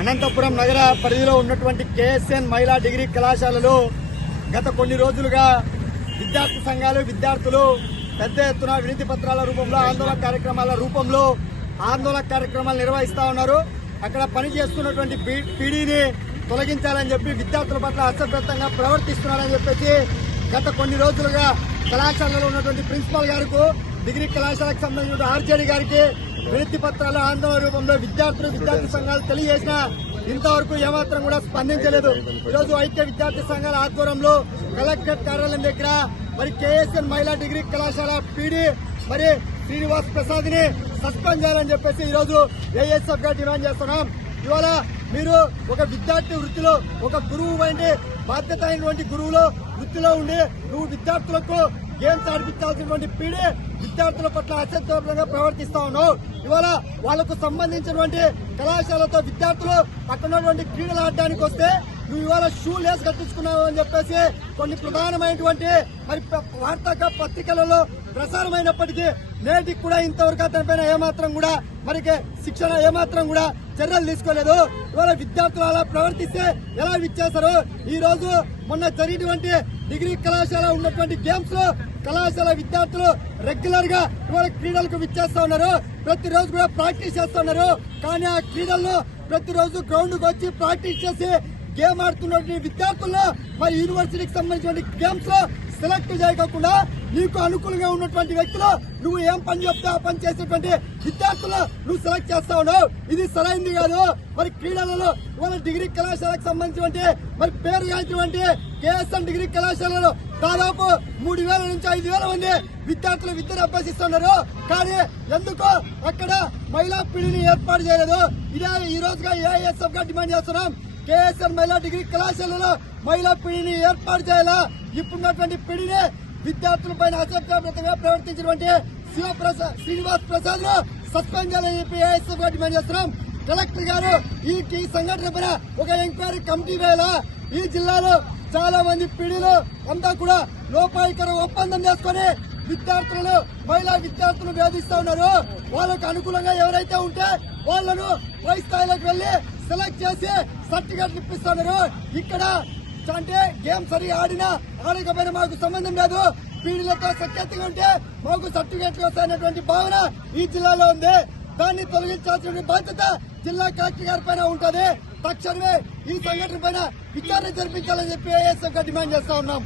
అనంతపురం నగర పరిధిలో ఉన్నటువంటి కేఎస్ఎన్ మహిళా డిగ్రీ కళాశాలలో గత కొన్ని రోజులుగా విద్యార్థి సంఘాలు విద్యార్థులు పెద్ద ఎత్తున వినతి పత్రాల రూపంలో ఆందోళన కార్యక్రమాల రూపంలో ఆందోళన కార్యక్రమాలు నిర్వహిస్తా ఉన్నారు. అక్కడ పనిచేస్తున్నటువంటి పీడీని తొలగించాలని చెప్పి విద్యార్థుల పట్ల అసభ్యతంగా ప్రవర్తిస్తున్నారని చెప్పేసి గత కొన్ని రోజులుగా కళాశాలలో ఉన్నటువంటి ప్రిన్సిపాల్ గారికి డిగ్రీ కళాశాలకు సంబంధించిన ఆర్జేడీ గారికి వినతి పత్రాల ఆందోళన రూపంలో విద్యార్థి సంఘాలు తెలియజేసిన ఇంతవరకు ఏమాత్రం కూడా స్పందించలేదు. ఈరోజు ఐక్య విద్యార్థి సంఘాల ఆధ్వర్యంలో కలెక్టరేట్ కార్యాలయం దగ్గర మరి కేఎస్ఎన్ మహిళా డిగ్రీ కళాశాల పీడీ మరి శ్రీనివాస్ ప్రసాద్ ని సస్పెండ్ చేయాలని చెప్పేసి ఈరోజు ఏఎస్ఎఫ్ గా డిమాండ్ చేస్తున్నాం. ఇవాళ మీరు ఒక విద్యార్థి వృత్తిలో ఒక గురువు వంటి బాధ్యత అయినటువంటి గురువులో వృత్తిలో ఉండి నువ్వు విద్యార్థులకు గేమ్స్ ఆడిపించాల్సినటువంటి పీడే విద్యార్థుల పట్ల అసభ్యంగా ప్రవర్తిస్తా ఉన్నావు. ఇవాళ వాళ్లకు సంబంధించినటువంటి కళాశాలతో విద్యార్థులు అక్కడ ఉన్నటువంటి క్రీడలు ఆడడానికి వస్తే నువ్వు ఇవాళ షూ లేస్ కట్టించుకున్నావు అని చెప్పేసి కొన్ని ప్రధానమైనటువంటి మరి వార్తా పత్రికలలో ప్రసారమైనప్పటికీ నేటికి కూడా ఇంతవరకు అతనిపైన ఏమాత్రం కూడా మరికి శిక్షణ ఏమాత్రం కూడా చర్యలు తీసుకోలేదు. ఇవాళ విద్యార్థులు అలా ప్రవర్తిస్తే ఎలా విచ్చేశారు? ఈ రోజు మొన్న జరిగినటువంటి డిగ్రీ కళాశాల ఉన్నటువంటి గేమ్స్ లో కళాశాల విద్యార్థులు రెగ్యులర్ గా ఇవాళ క్రీడలకు విచ్చేస్తా ఉన్నారు. ప్రతిరోజు కూడా ప్రాక్టీస్ చేస్తా ఉన్నారు. కానీ ఆ క్రీడల్లో ప్రతిరోజు గ్రౌండ్ కు వచ్చి ప్రాక్టీస్ చేసి గేమ్ ఆడుతున్నటువంటి విద్యార్థుల్లో మరి యూనివర్సిటీకి సంబంధించిన గేమ్స్ లో సెలెక్ట్ చేయకుండా నీకు అనుకూలంగా ఉన్నటువంటి వ్యక్తులు నువ్వు ఏం పని చెప్తే ఆ పని చేసేటువంటి విద్యార్థులు నువ్వు సెలెక్ట్ చేస్తా ఉన్నావు. ఇది సరైనది కాదు. మరి క్రీడలలో ఇవాళ డిగ్రీ కళాశాలకు సంబంధించినటువంటి మరి పేరు గాంచినటువంటి కేఎస్ఎన్ డిగ్రీ కళాశాలలో దాదాపు 3,000 నుంచి 5,000 మంది విద్యార్థులు విద్యను అభ్యసిస్తున్నారు. కానీ ఎందుకు అక్కడ మహిళా పీడీని ఏర్పాటు చేయలేదు? ఇదే ఈ రోజుగా ఏఎస్ఎఫ్ గా డిమాండ్ చేస్తున్నాం. కేఎస్ఎన్ మహిళా డిగ్రీ కళాశాలలో మహిళా పీడీని ఏర్పాటు చేయాలా? ఇప్పుడున్నటువంటి పీడీని విద్యార్థుల పైన అసభ్యంగా ప్రవర్తించినటువంటి శ్రీనివాస్ ప్రసాద్ ను సస్పెండ్ చేయాలని చెప్పి ఏఎస్ఎఫ్ గా డిమాండ్ చేస్తున్నాం. కలెక్టర్ గారు ఈ సంఘటన పైన ఒక ఎంక్వైరీ కమిటీ వేయాలా? ఈ జిల్లాలో చాలా మంది పీడీలు అంతా కూడా లోపాయికర ఒప్పందం చేసుకుని విద్యార్థులను మహిళా విద్యార్థులు వేధిస్తా ఉన్నారు. వాళ్ళకు అనుకూలంగా ఎవరైతే ఉంటే వాళ్లను పై స్థాయిలోకి వెళ్లి సెలెక్ట్ చేసి సర్టిఫికెట్లు ఇప్పిస్తున్నారు. ఇక్కడ అంటే గేమ్ సరిగా ఆడకపోయినా మాకు సంబంధం లేదు, పీడీలతో సఖ్యతగా ఉంటే మాకు సర్టిఫికెట్లు వస్తాయనేటువంటి భావన ఈ జిల్లాలో ఉంది. దాన్ని తొలగించాల్సిన బాధ్యత జిల్లా కలెక్టర్ గారి పైన ఉంటుంది. తక్షణమే ఈ సంఘటన పైన విచారణ జరిపించాలని చెప్పి ఏఎస్ఎఫ్ గా డిమాండ్ చేస్తా ఉన్నాం.